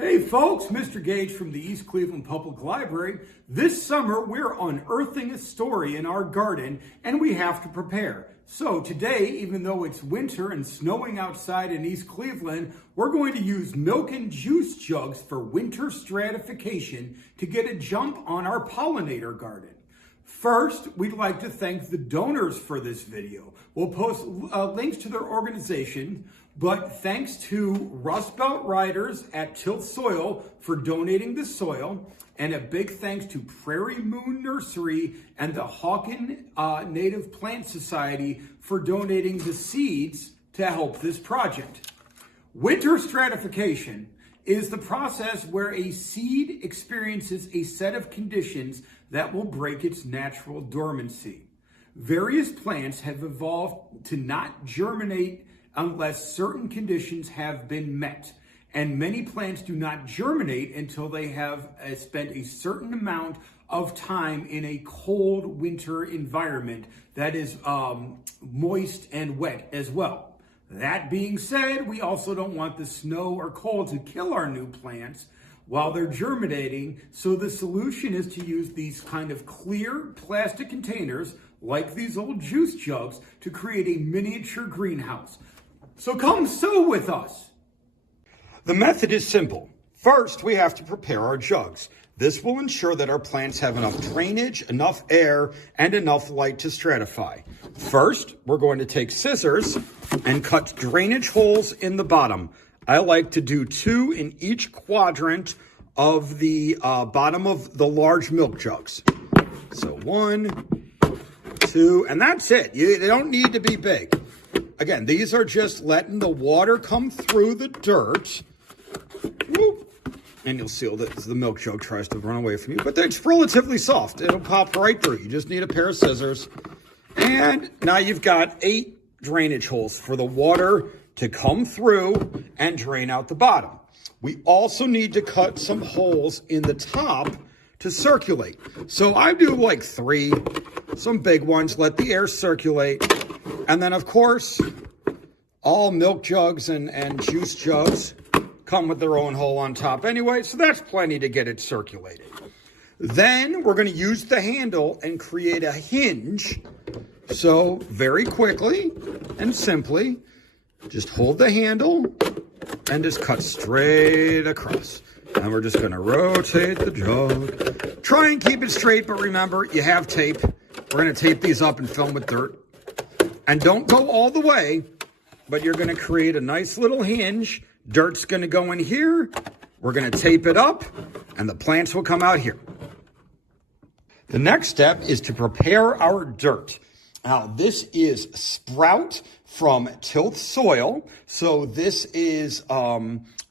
Hey folks, Mr. Gage from the East Cleveland Public Library. This summer we're unearthing a story in our garden and we have to prepare. So today, even though it's winter and snowing outside in East Cleveland, we're going to use milk and juice jugs for winter stratification to get a jump on our pollinator garden. First, we'd like to thank the donors for this video. We'll post links to their organization, but thanks to Rust Belt Riders at Tilt Soil for donating the soil, and a big thanks to Prairie Moon Nursery and the Hawken Native Plant Society for donating the seeds to help this project. Winter stratification is the process where a seed experiences a set of conditions that will break its natural dormancy. Various plants have evolved to not germinate unless certain conditions have been met, and many plants do not germinate until they have spent a certain amount of time in a cold winter environment that is moist and wet as well. That being said, we also don't want the snow or cold to kill our new plants while they're germinating, so the solution is to use these kind of clear plastic containers, like these old juice jugs, to create a miniature greenhouse. So come sow with us. The method is simple. First, we have to prepare our jugs. This will ensure that our plants have enough drainage, enough air, and enough light to stratify. First, we're going to take scissors and cut drainage holes in the bottom. I like to do 2 in each quadrant of the bottom of the large milk jugs. So 1, 2, and that's it. They don't need to be big. Again, these are just letting the water come through the dirt. Whoop. And you'll see that the milk jug tries to run away from you, but it's relatively soft. It'll pop right through. You just need a pair of scissors. And now you've got 8 drainage holes for the water to come through and drain out the bottom. We also need to cut some holes in the top to circulate. So I do like 3, some big ones, let the air circulate. And then of course, all milk jugs and juice jugs come with their own hole on top anyway, so that's plenty to get it circulated. Then we're gonna use the handle and create a hinge. So very quickly and simply, just hold the handle and just cut straight across. And we're just gonna rotate the jug. Try and keep it straight, but remember, you have tape. We're gonna tape these up and fill them with dirt. And don't go all the way, but you're gonna create a nice little hinge. Dirt's gonna go in here. We're gonna tape it up, and the plants will come out here. The next step is to prepare our dirt. Now, this is Sprout from Tilt Soil. So this is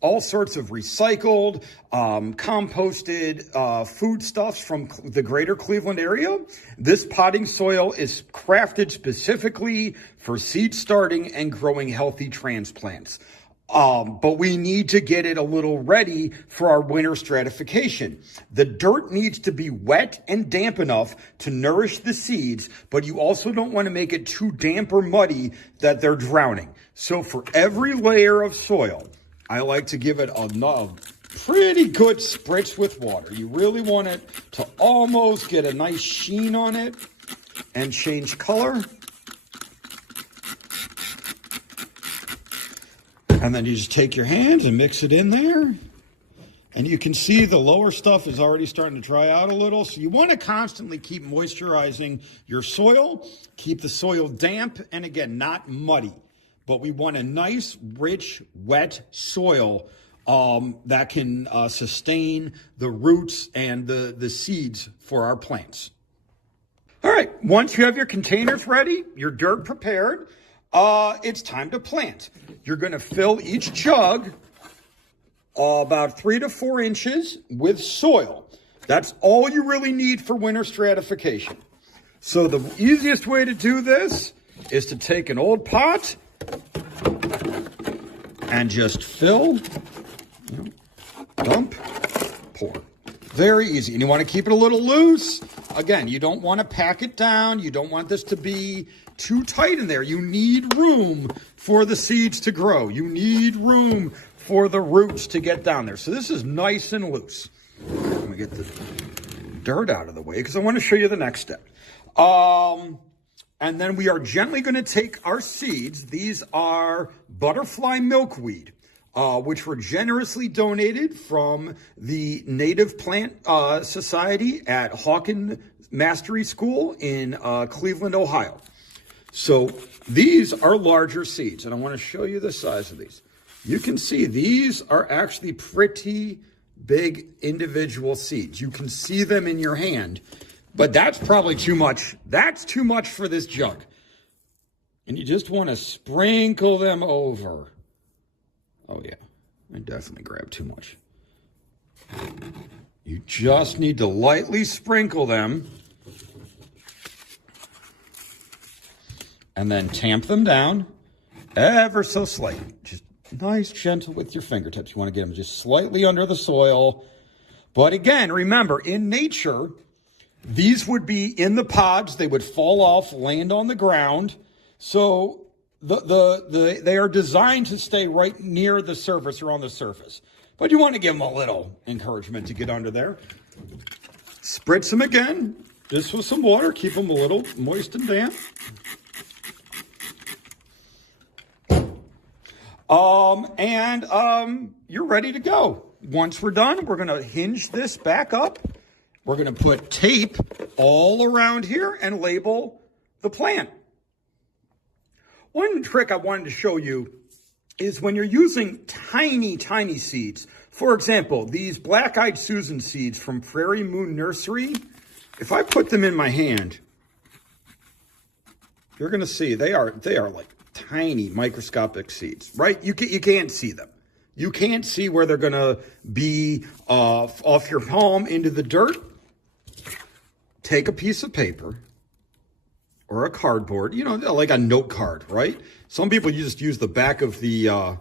all sorts of recycled, composted foodstuffs from the greater Cleveland area. This potting soil is crafted specifically for seed starting and growing healthy transplants. But we need to get it a little ready for our winter stratification. The dirt needs to be wet and damp enough to nourish the seeds, but you also don't want to make it too damp or muddy that they're drowning. So for every layer of soil, I like to give it a pretty good spritz with water. You really want it to almost get a nice sheen on it and change color. And then you just take your hands and mix it in there. And you can see the lower stuff is already starting to dry out a little. So you want to constantly keep moisturizing your soil, keep the soil damp, and again, not muddy. But we want a nice, rich, wet soil that can sustain the roots and the seeds for our plants. All right, once you have your containers ready, your dirt prepared, it's time to plant. You're going to fill each jug about 3 to 4 inches with soil. That's all you really need for winter stratification. So the easiest way to do this is to take an old pot and just fill, dump, pour. Very easy. And you want to keep it a little loose. Again, you don't want to pack it down. You don't want this to be too tight in there. You need room for the seeds to grow. You need room for the roots to get down there. So this is nice and loose. Let me get the dirt out of the way because I want to show you the next step. And then we are gently going to take our seeds. These are butterfly milkweed, which were generously donated from the Native Plant Society at Hawken Mastery School in Cleveland, Ohio. So these are larger seeds, and I want to show you the size of these. You can see these are actually pretty big individual seeds. You can see them in your hand. But that's probably too much. That's too much for this jug. And you just want to sprinkle them over. Oh, yeah. I definitely grabbed too much. You just need to lightly sprinkle them. And then tamp them down ever so slightly. Just nice, gentle with your fingertips. You want to get them just slightly under the soil. But again, remember, in nature, these would be in the pods. They would fall off, land on the ground. So they are designed to stay right near the surface or on the surface. But you want to give them a little encouragement to get under there. Spritz them again, just with some water. Keep them a little moist and damp. You're ready to go. Once we're done, we're going to hinge this back up. We're going to put tape all around here and label the plant. One trick I wanted to show you is when you're using tiny, tiny seeds. For example, these Black-Eyed Susan seeds from Prairie Moon Nursery. If I put them in my hand, you're going to see they are like tiny microscopic seeds, right? You can't see them. You can't see where they're going to be off your palm into the dirt. Take a piece of paper or a cardboard, like a note card, right? Some people just use the back of the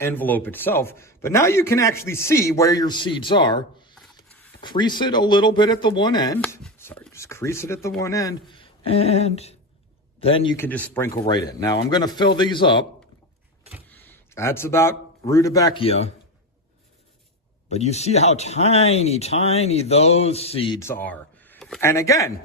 envelope itself, but now you can actually see where your seeds are. Crease it a little bit at the one end. Just crease it at the one end, and then you can just sprinkle right in. Now I'm going to fill these up. That's about rudbeckia. But you see how tiny, tiny those seeds are. And again,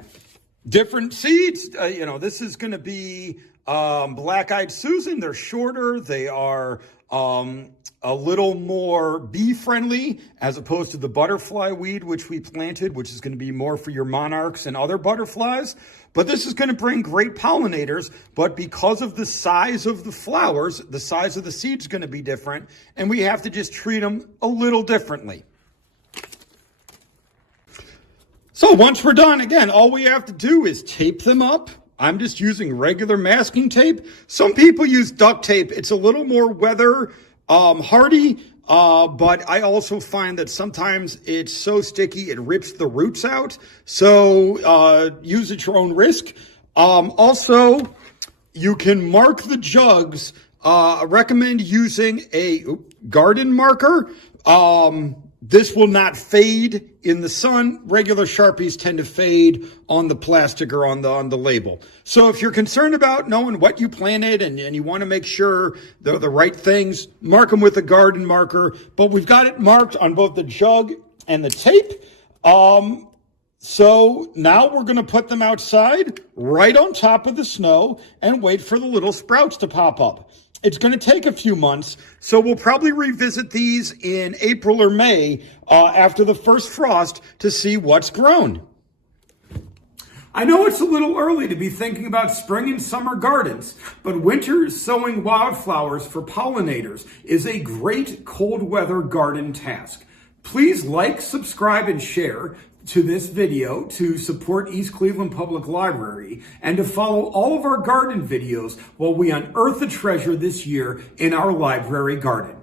different seeds. This is going to be Black-Eyed Susan. They're shorter. They are a little more bee-friendly as opposed to the butterfly weed, which we planted, which is going to be more for your monarchs and other butterflies. But this is going to bring great pollinators. But because of the size of the flowers, the size of the seeds is going to be different. And we have to just treat them a little differently. So once we're done, again, all we have to do is tape them up. I'm just using regular masking tape. Some people use duct tape. It's a little more weather hardy, but I also find that sometimes it's so sticky it rips the roots out. So use at your own risk. Also, you can mark the jugs. I recommend using a garden marker. This will not fade in the sun. Regular Sharpies tend to fade on the plastic or on the label. So if you're concerned about knowing what you planted and you want to make sure they're the right things, mark them with a garden marker. But we've got it marked on both the jug and the tape. So now we're going to put them outside right on top of the snow and wait for the little sprouts to pop up. It's going to take a few months, so we'll probably revisit these in April or May after the first frost to see what's grown. I know it's a little early to be thinking about spring and summer gardens, but winter sowing wildflowers for pollinators is a great cold weather garden task. Please like, subscribe, and share to this video to support East Cleveland Public Library and to follow all of our garden videos while we unearth the treasure this year in our library garden.